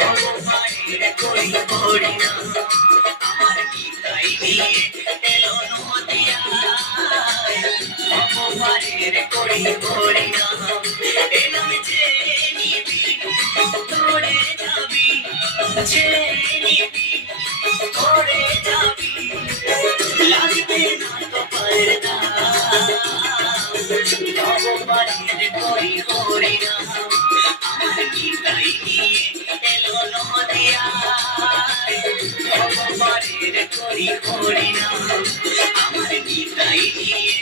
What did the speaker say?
ভগবানের করি করি না আমার গীতাই নিয়ে এলো নদিয়ায় ভগবানের করি করি না এলাম যে নিবি তোরে যাবি যে নিবি তোরে যাবি লাগবে না তো পর্দা ভগবানের করি করি না আমার গীতাই নিয়ে এলো নদিয়ায় ভগবানের করি করি না আমার গীতাই নিয়ে